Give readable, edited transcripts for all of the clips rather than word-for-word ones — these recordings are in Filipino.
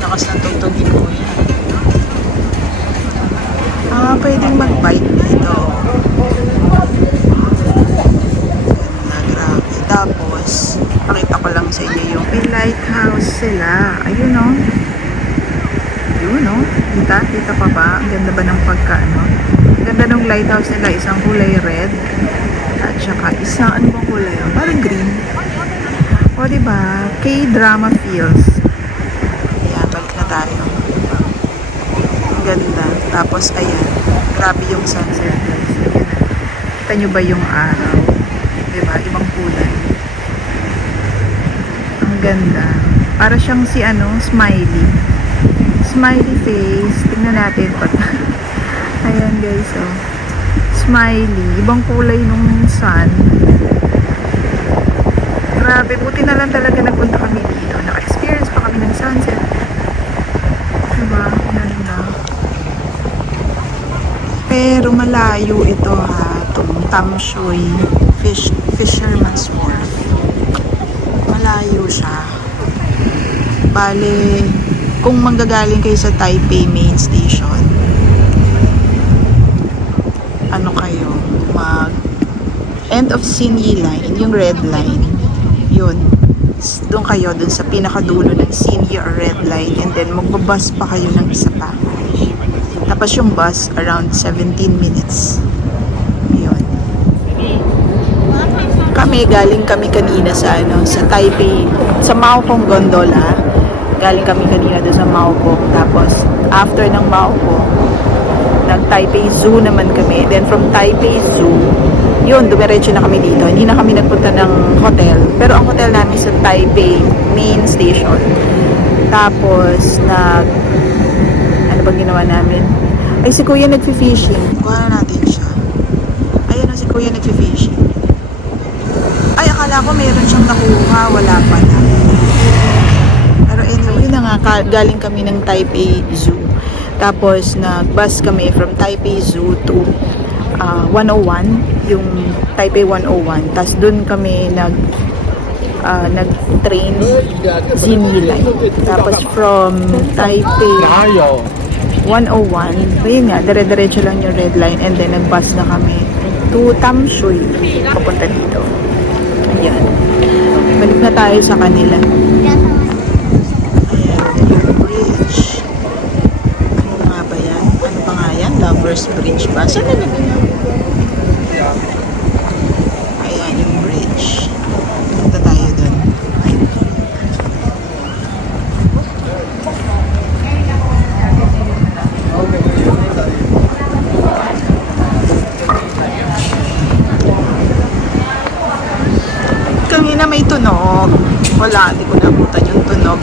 Lakas ng tugtog ni Kuya. Pwedeng mag-bike dito. Grabe. Tapos, pakita ko lang sa inyo yung may lighthouse sila. Ayun o. Yun o. Kita pa ba? Ang ganda ba ng pagka-ano? Ang ganda ng lighthouse nila. Isang kulay red. At saka isang, ano bang kulay? Parang green. O diba? K-drama feels. Ayan, balik na tayo. Ang ganda. Tapos, ayan. Grabe yung sunset, guys. Ayan. Kita nyo ba yung araw? Diba? Ibang kulay. Ang ganda. Para siyang si smiley. Smiley face. Tingnan natin pag ayan guys, oh. Smiley. Ibang kulay nung sun. Grabe. Buti na lang talaga nagpunta kami dito. Naka-experience pa kami ng sunset. Diba? Ganda. Pero malayo ito ha. Itong Tamsui Fisherman's Wharf. Malayo siya. Bale, kung manggagaling kayo sa Taipei Main Station, ano kayo, end of Xinyi line, yung red line, yun. Doon kayo, doon sa pinakadulo ng Xinyi or red line, and then magbabus pa kayo ng isa pa. Tapos yung bus, around 17 minutes. Yun. Galing kami kanina sa sa Taipei, sa Maokong Gondola. Galing kami kanina doon sa Maokong. Tapos after ng Maokong, nag-Taipei Zoo naman kami. Then from Taipei Zoo, yun, dumiretso na kami dito. Hindi na kami nagpunta ng hotel. Pero ang hotel namin sa Taipei Main Station. Tapos ano bang ginawa namin? Ay, si Kuya nagfi-fishing. Kuha na natin siya. Ayan na si Kuya nagfi-fishing. Ay, akala ko meron siyang nakuha. Wala pa na. Pero anyway, yun na nga. Galing kami ng Taipei Zoo. Tapos, nag-bus kami from Taipei Zoo to 101. Yung Taipei 101. Tapos, dun kami nag-train Xinyi Line. Tapos, from Taipei 101, ayun nga, dire-diretso lang yung red line, and then nag-bus na kami to Tamsui, papunta dito. Ayan. Balik na tayo sa kanila. Ayan, yung bridge. Ano nga ba yan? Ano pa nga yan? Lovers Bridge ba? Saan na naman yan? Ayan, yung bridge. Punta tayo dun. Kanina may tunog. Wala, hindi ko nabutan yung tunog.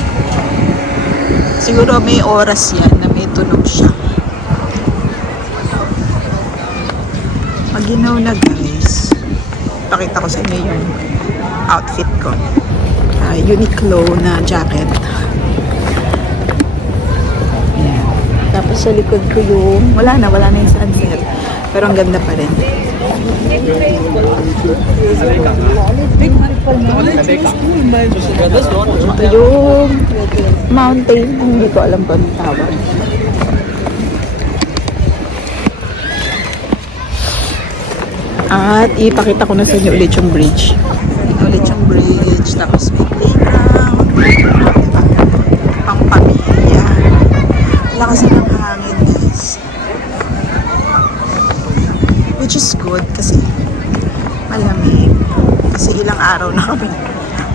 Siguro may oras yan na may tunog siya. Maginaw na guys. Pakita ko sa inyo yung outfit ko. Uniqlo na jacket. Ayan. Tapos sa likod ko yung wala na yung sunset. Pero ang ganda pa rin. Ito yung mountain. Hindi ko alam kung anong tawag. At ipakita ko na sa inyo ulit yung bridge. Tapos may playground. Pang-pamilya. Lakas ng hangin guys. Which is good kasi malamig. Kasi ilang araw na kami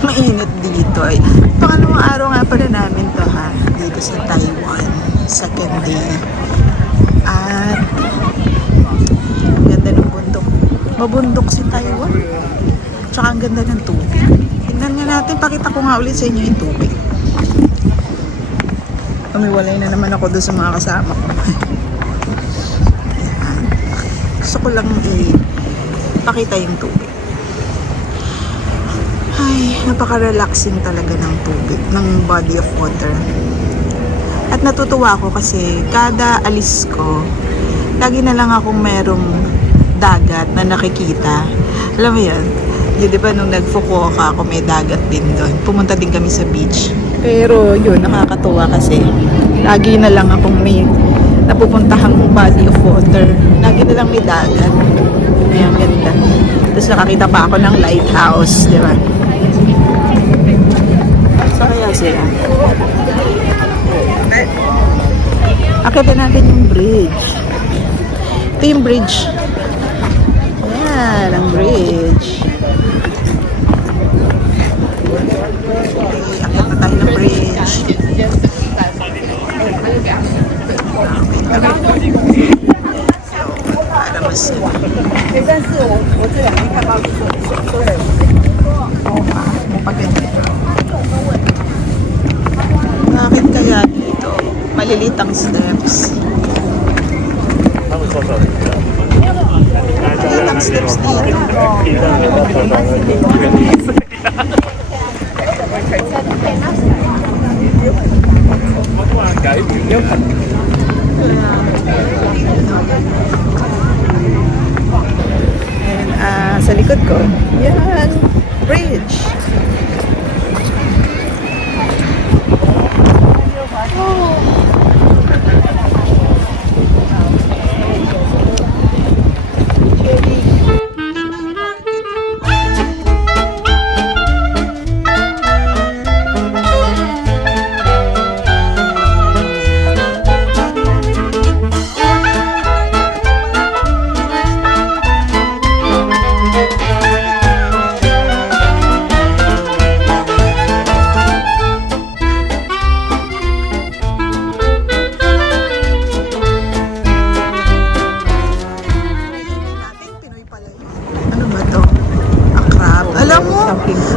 mainit dito. Ay, pangalawang araw nga pala namin to ha. Dito sa Taiwan. Second day. At ganda ng bundok. Mabundok si Taiwan. Tsaka ang ganda ng tubig. Tingnan nga natin. Pakita ko nga ulit sa inyo yung tubig. Umiwalay na naman ako doon sa mga kasama ko. Gusto ko lang ipakita yung tubig. Ay, napaka-relaxing talaga ng tubig, ng body of water. At natutuwa ako kasi kada alis ko, lagi na lang akong merong dagat na nakikita. Alam mo yan? Yun, di ba nung nag-Fukuoka ako, may dagat din doon. Pumunta din kami sa beach. Pero yun, nakakatuwa kasi lagi na lang akong may napupuntahang body of water. Lagi na lang may dagat. Ayan, ganda. Tapos nakakita pa ako ng lighthouse, di ba? So, kaya sila. Akita natin yung bridge. Ito yung bridge. Ayan, ang bridge. Okay, akita tayo ng bridge. Para mas... Bakit kaya dito? Malilit ang steps. Malilit ang steps dito. And, sa likod ko, yan, bridge.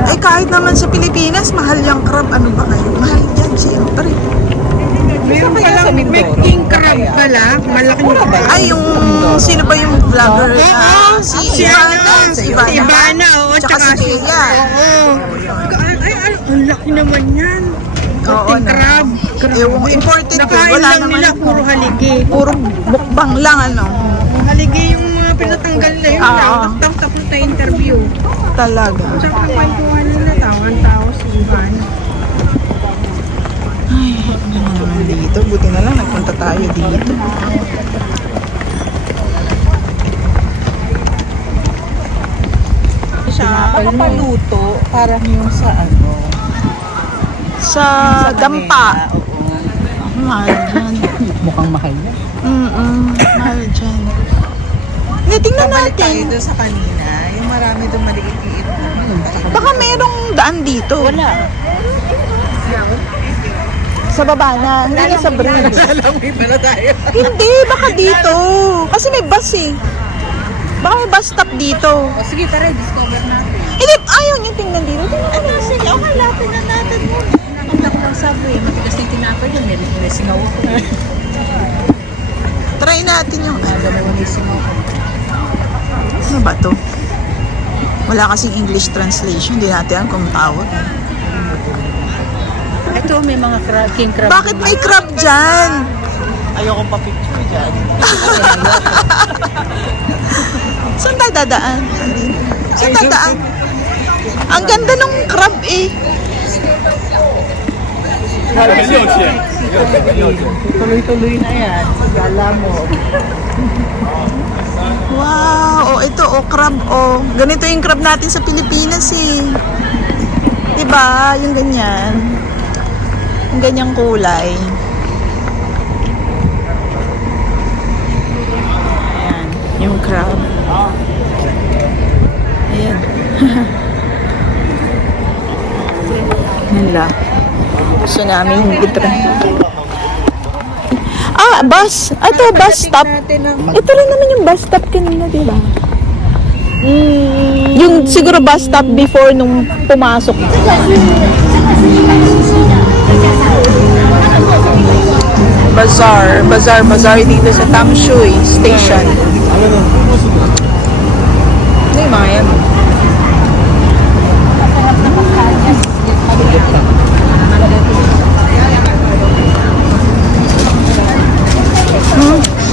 Ay, kahit naman sa Pilipinas, mahal yung crab. Ano ba kayo? Mahal yan, siyempre. Meron palang king crab pala. Malaki na ba? Ay, yung, sino ba yung vlogger? Si Ivana. Si Ivana, oo. Tsaka si Kaya. Oo. Ay, ang laki naman yan. Oo King na. crab. Yung imported ko, Nakain wala lang naman. nila, puro haligi. Puro mukbang lang, ano. Haligi yung mga pinatanggal na yun. Oo. Tapos na interview. Talaga. Saan ang kwentuhan nila? Tawan-tawa si Ivana. Ay, ano naman dito. Buti na lang, nagpunta tayo dito. Nakapaluto, parang yung sa ano. Sa dampa. Mahal dyan. Mukhang mahal yan. Mahal dyan. Hindi, tingnan Babalik tayo natin. doon sa kanina. Yung marami doon maliit-liit. Baka merong daan dito. Wala. Sa baba na, hindi na sa bridge. Alamay pala tayo. Hindi, baka dito. Kasi may bus eh. Baka may bus stop dito. O sige, tara, discover natin. Hindi, ayaw niyo tingnan dito. Tingnan Ano, sige, okay, lapin na natin muna. Nakita ko ng subway. Matigas na yung tinapay dyan. May singaw ko. Try natin yung Alam mo na yung singaw ko. ano ba to? Wala kasing English translation. Hindi natin alam kung tawag. Ito, may mga king crab. Bakit may crab dyan? Ayoko pa picture dyan. Saan tayo dadaan? Saan dadaan? Ang ganda ng crab eh. Tuloy-tuloy na yan. Gala mo. Wow, ito crab Ganito yung crab natin sa Pilipinas eh. 'Di ba? Yung ganyan. Yung ganyang kulay. Ayan, yung crab. Ayan. Nala. Gusto namin itry. Bus. Ito, bus stop. Ito rin naman yung bus stop kanina, di ba? Yung siguro bus stop before nung pumasok. Bazaar dito sa Tamsui Station. Ano yung mga yan?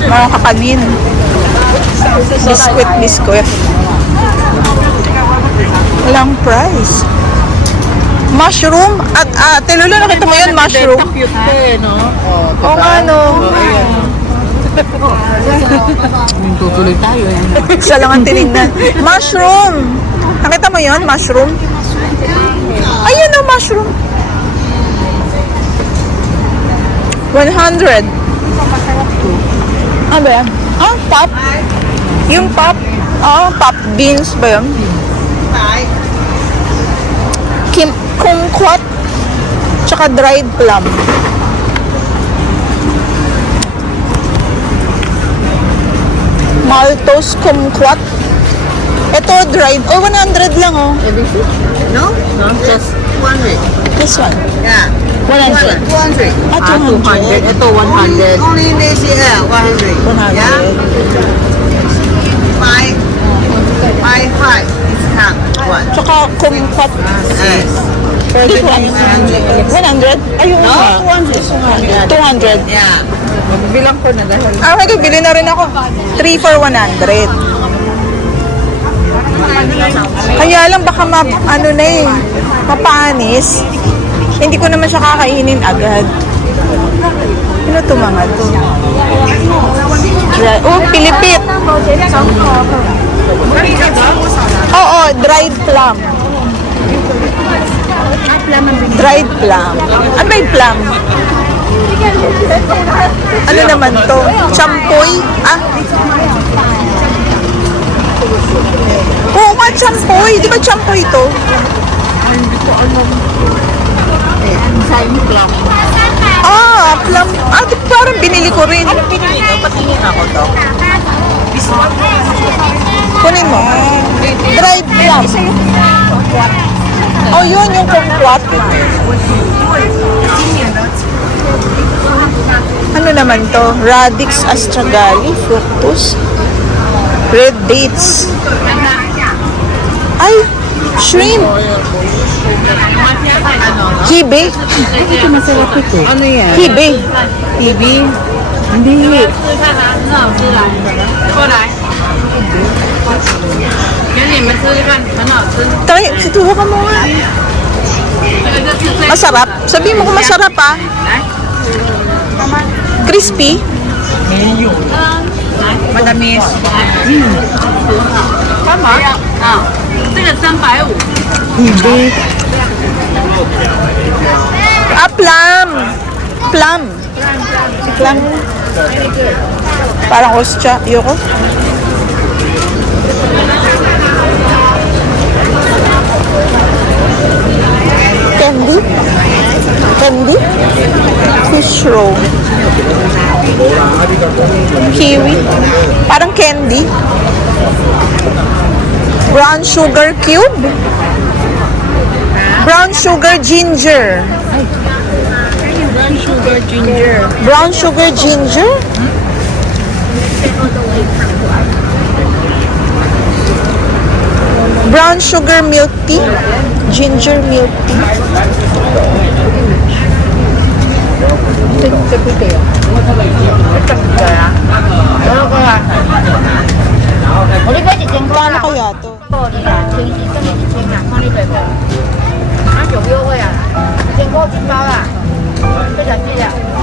Mga kakanin. Biskwit. Walang price. Mushroom? At Ate Lulu, nakita mo yun, mushroom? Cute ka eh, no? Oh, Oo nga, no? Tutuloy tayo. Isa lang ang tinignan. Mushroom! Nakita mo yun, mushroom? Ayun o, mushroom. 100. Ano ba yan? Ah, pop. Yung pop. Ah, pop beans ba yun? Kumquat. Tsaka dried plum. Maltose kumquat. Ito dried. Oh, 100 lang oh. No? No, just 100. This one. Yeah. 100. 200. Ah, 200. Ito, 100. Only this year, 100. 100. Yeah? 5 discount. What? Tsaka kumquat. Yes. This one. 100? Ayun No, nga. 200. 200. Yeah. Bilang ko na dahil. Ah, okay, bili na rin ako. 3 for 100. Kaya lang baka ano na eh, mapanis. Hindi ko naman siya kakainin agad. Ano to mga to? Oh, pilipit. Oo, dried plum. Dried plum. Ano ba yung plum? Ano naman to? Champoy? Ah? Oo nga, champoy. Di ba champoy to? Ah, plum. Ah, di, parang binili ko rin. Ano pinili ko? Patingin ako to. Kunin mo. Dried plum. Oh, yun yung kumquat. Ano naman to? Radix astragali, fructus, red dates. Ay, shrimp. Hibe. Ito masarap ito. Ano yan? Hibe. TV? Hindi. Try, situha ka mo nga. Masarap. Sabihin mo kung masarap ah. Crispy. Madamis. Tama? Ah. Ito na 350. Hindi. Ah, plum. Plum. Plum. Parang ostya. Ayoko. Candy. Candy. Fish roll. Kiwi. Parang candy. Brown sugar cube. Brown sugar ginger. Brown sugar ginger. Brown sugar ginger? Brown sugar milk tea? Ginger milk tea? Paano kaya to?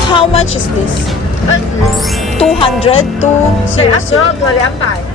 How much is this? 200 to 200